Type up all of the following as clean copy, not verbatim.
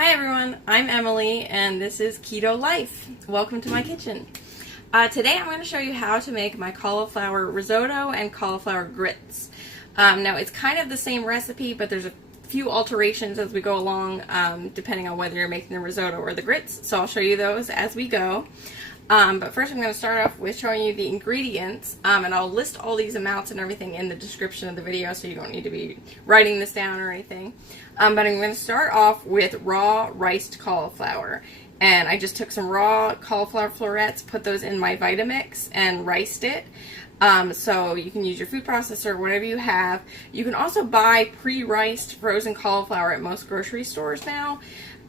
Hi everyone, I'm Emily and this is Keto Life. Welcome to my kitchen. Today I'm going to show you how to make my cauliflower risotto and cauliflower grits. Now it's kind of the same recipe, but there's a few alterations as we go along depending on whether you're making the risotto or the grits, so I'll show you those as we go. But first I'm going to start off with showing you the ingredients, and I'll list all these amounts and everything in the description of the video, so you don't need to be writing this down or anything. But I'm going to start off with raw riced cauliflower. And I just took some raw cauliflower florets, put those in my Vitamix, and riced it. So you can use your food processor, whatever you have. You can also buy pre-riced frozen cauliflower at most grocery stores now.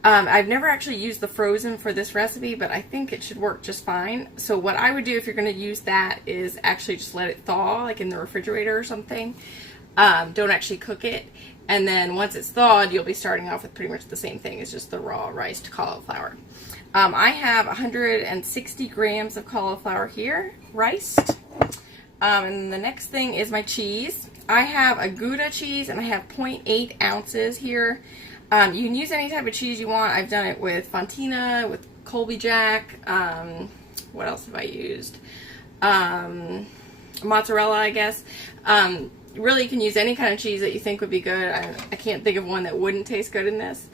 I've never actually used the frozen for this recipe, but I think it should work just fine. So what I would do if you're going to use that is actually just let it thaw, like in the refrigerator or something. Don't actually cook it. And then once it's thawed, you'll be starting off with pretty much the same thing as just the raw riced cauliflower. I have 160 grams of cauliflower here, riced. And the next thing is my cheese. I have a Gouda cheese and I have 0.8 ounces here. You can use any type of cheese you want. I've done it with fontina, with Colby Jack. What else have I used? Mozzarella, I guess. Really, you can use any kind of cheese that you think would be good. I can't think of one that wouldn't taste good in this.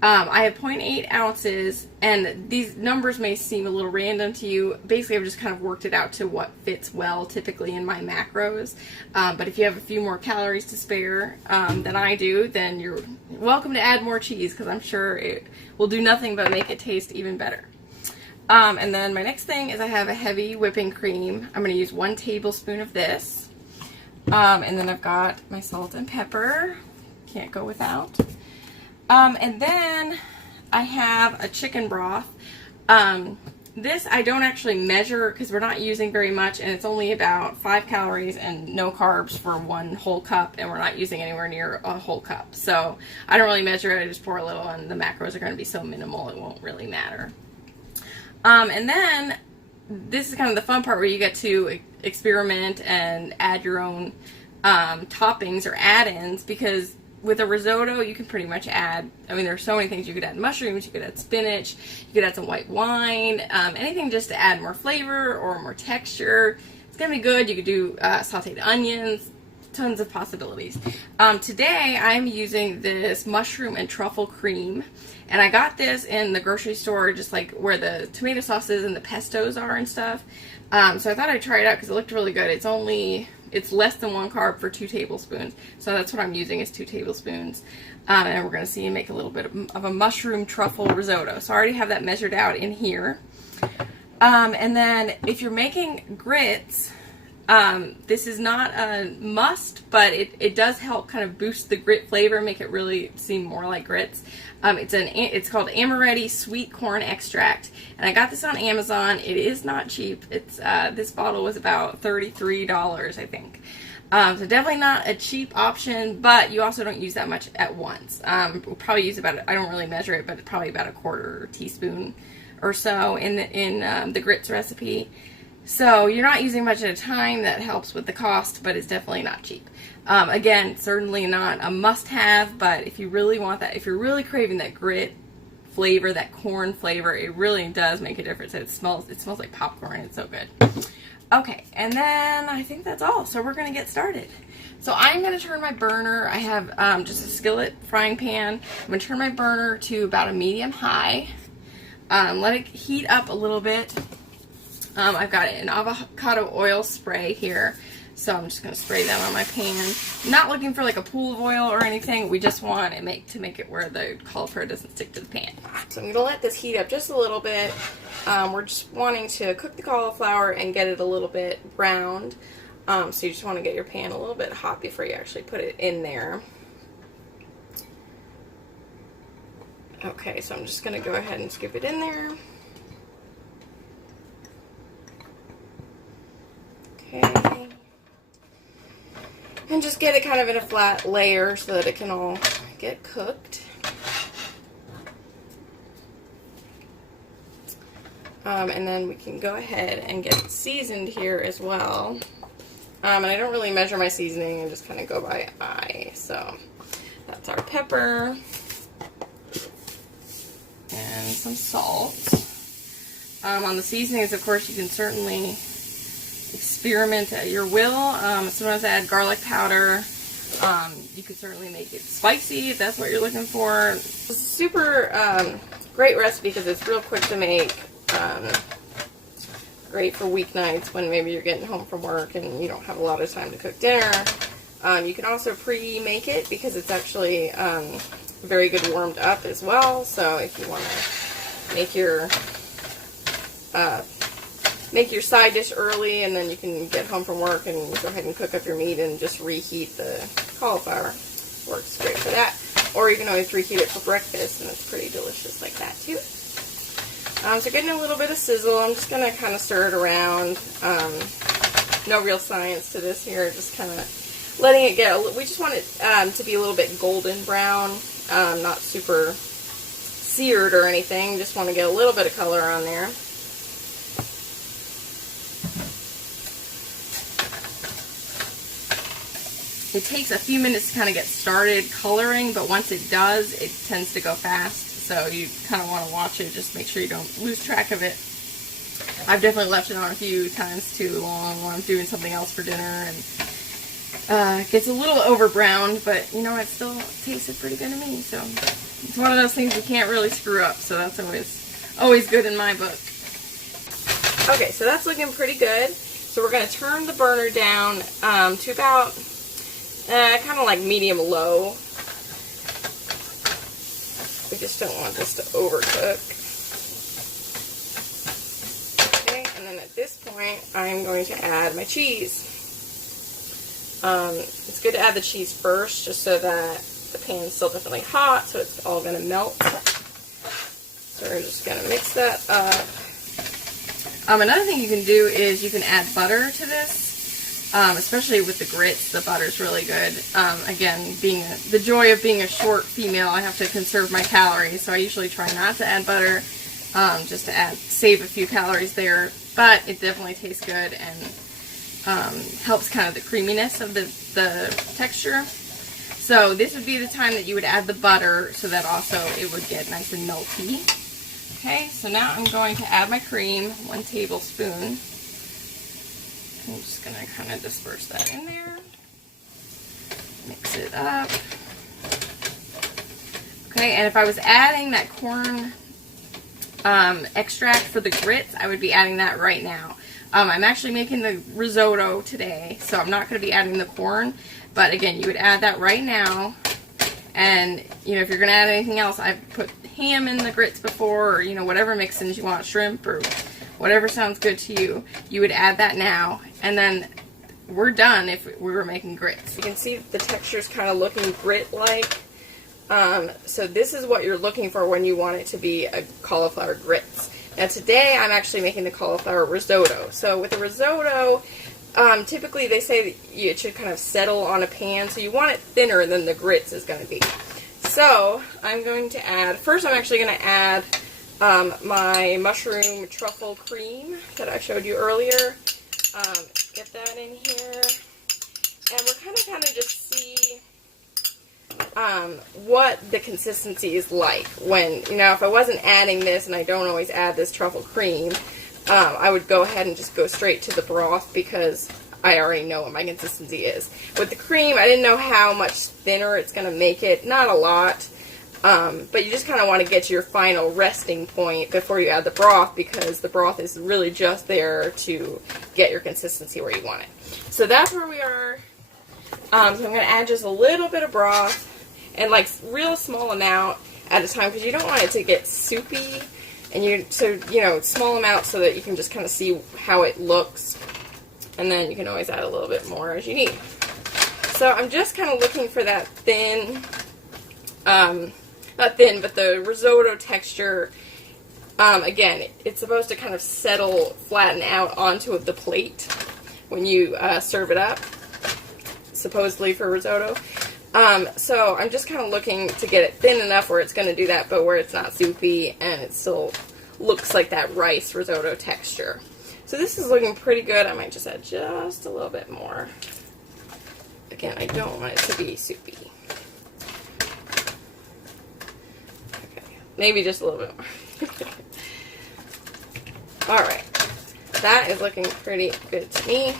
I have 0.8 ounces, and these numbers may seem a little random to you. Basically, I've just kind of worked it out to what fits well typically in my macros. But if you have a few more calories to spare than I do, then you're welcome to add more cheese, because I'm sure it will do nothing but make it taste even better. And then my next thing is I have a heavy whipping cream. I'm going to use 1 tablespoon of this. And then I've got my salt and pepper. Can't go without. And then I have a chicken broth. This I don't actually measure because we're not using very much, and it's only about 5 calories and no carbs for 1 whole cup, and we're not using anywhere near a whole cup. So I don't really measure it. I just pour a little, and the macros are going to be so minimal it won't really matter. And then this is kind of the fun part where you get to experiment and add your own toppings or add-ins, because with a risotto you can pretty much add, I mean, there's so many things. You could add mushrooms, you could add spinach, you could add some white wine, anything just to add more flavor or more texture. It's gonna be good. You could do sauteed onions, tons of possibilities. Today I'm using this mushroom and truffle cream, and I got this in the grocery store, just like where the tomato sauces and the pestos are and stuff. So I thought I'd try it out because it looked really good. It's less than 1 carb for 2 tablespoons. So that's what I'm using, is 2 tablespoons. And we're going to see and make a little bit of a mushroom truffle risotto. So I already have that measured out in here. And then if you're making grits, this is not a must, but it does help kind of boost the grit flavor, make it really seem more like grits. It's called Amaretti Sweet Corn Extract, and I got this on Amazon. It is not cheap. It's this bottle was about $33, I think. So definitely not a cheap option, but you also don't use that much at once. We'll probably use about, I don't really measure it, but probably about a 1/4 teaspoon or so in the grits recipe. So you're not using much at a time. That helps with the cost, but it's definitely not cheap. Again, certainly not a must-have, but if you really want that, if you're really craving that grit flavor, that corn flavor, it really does make a difference. It smells like popcorn. It's so good. Okay, and then I think that's all. So we're going to get started. So I'm going to turn my burner. I have just a skillet frying pan. I'm going to turn my burner to about a medium-high. Let it heat up a little bit. I've got an avocado oil spray here, so I'm just going to spray that on my pan. I'm not looking for like a pool of oil or anything. We just want it to make it where the cauliflower doesn't stick to the pan. So I'm going to let this heat up just a little bit. We're just wanting to cook the cauliflower and get it a little bit browned. So you just want to get your pan a little bit hot before you actually put it in there. Okay, so I'm just going to go ahead and skip it in there. Okay. And just get it kind of in a flat layer so that it can all get cooked. And then we can go ahead and get it seasoned here as well. And I don't really measure my seasoning, I just kind of go by eye. So that's our pepper. and some salt. On the seasonings, of course, you can certainly experiment at your will. Sometimes I add garlic powder. You could certainly make it spicy if that's what you're looking for. It's a super great recipe because it's real quick to make. Great for weeknights when maybe you're getting home from work and you don't have a lot of time to cook dinner. You can also pre-make it because it's actually very good warmed up as well. So if you want to make your side dish early and then you can get home from work and go ahead and cook up your meat and just reheat the cauliflower. Works great for that. Or you can always reheat it for breakfast and it's pretty delicious like that too. So getting a little bit of sizzle, I'm just going to kind of stir it around. No real science to this here, just kind of letting it get, we just want it to be a little bit golden brown, not super seared or anything, just want to get a little bit of color on there. It takes a few minutes to kind of get started coloring, but once it does, it tends to go fast. So you kind of want to watch it, just make sure you don't lose track of it. I've definitely left it on a few times too long when I'm doing something else for dinner, and it gets a little over browned, but you know, it still tasted pretty good to me. So it's one of those things you can't really screw up, so that's always good in my book. Okay, so that's looking pretty good. So we're going to turn the burner down to about kind of like medium-low. We just don't want this to overcook. Okay, and then at this point, I'm going to add my cheese. It's good to add the cheese first, just so that the pan's still definitely hot, so it's all going to melt. So we're just going to mix that up. Another thing you can do is you can add butter to this. Especially with the grits, the butter's really good. Again, the joy of being a short female, I have to conserve my calories, so I usually try not to add butter, just to save a few calories there. But it definitely tastes good and helps kind of the creaminess of the texture. So this would be the time that you would add the butter, so that also it would get nice and melty. Okay, so now I'm going to add my cream, 1 tablespoon. I'm just going to kind of disperse that in there. Mix it up. Okay, and if I was adding that corn extract for the grits, I would be adding that right now. I'm actually making the risotto today, so I'm not going to be adding the corn. But again, you would add that right now. And, you know, if you're going to add anything else, I've put ham in the grits before, or, you know, whatever mixins you want, shrimp or whatever sounds good to you, you would add that now, and then we're done if we were making grits. You can see the texture's kind of looking grit-like, so this is what you're looking for when you want it to be a cauliflower grits. Now today I'm actually making the cauliflower risotto. So with the risotto, typically they say that it should kind of settle on a pan, so you want it thinner than the grits is going to be. So I'm going to add, first I'm actually going to add my mushroom truffle cream that I showed you earlier. Get that in here, and we're kind of just see what the consistency is like when, you know, if I wasn't adding this, and I don't always add this truffle cream, I would go ahead and just go straight to the broth because I already know what my consistency is. With the cream, I didn't know how much thinner it's going to make it. Not a lot. But you just kind of want to get to your final resting point before you add the broth, because the broth is really just there to get your consistency where you want it. So that's where we are. So I'm going to add just a little bit of broth, and like real small amount at a time, because you don't want it to get soupy, and small amount so that you can just kind of see how it looks, and then you can always add a little bit more as you need. So I'm just kind of looking for that thin, not thin, but the risotto texture. Again, it's supposed to kind of settle, flatten out onto the plate when you serve it up, supposedly for risotto. So I'm just kind of looking to get it thin enough where it's going to do that, but where it's not soupy and it still looks like that rice risotto texture. So this is looking pretty good. I might just add just a little bit more. Again, I don't want it to be soupy. Okay, maybe just a little bit more. Alright, that is looking pretty good to me.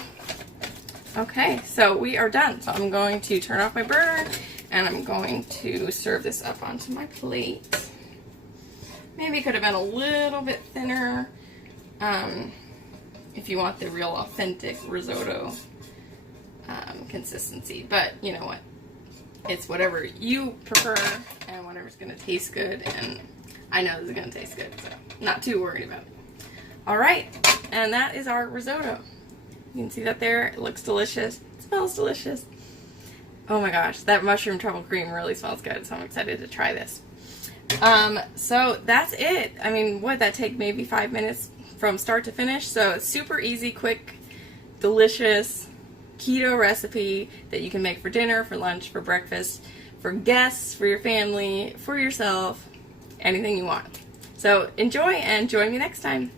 Okay, so we are done. So I'm going to turn off my burner and I'm going to serve this up onto my plate. Maybe it could have been a little bit thinner if you want the real authentic risotto consistency. But you know what? It's whatever you prefer and whatever's going to taste good. And I know this is going to taste good, so not too worried about it. Alright, and that is our risotto. You can see that there. It looks delicious. It smells delicious. Oh my gosh, that mushroom truffle cream really smells good, so I'm excited to try this. So that's it. I mean, would that take maybe 5 minutes from start to finish? So it's super easy, quick, delicious keto recipe that you can make for dinner, for lunch, for breakfast, for guests, for your family, for yourself, anything you want. So enjoy and join me next time.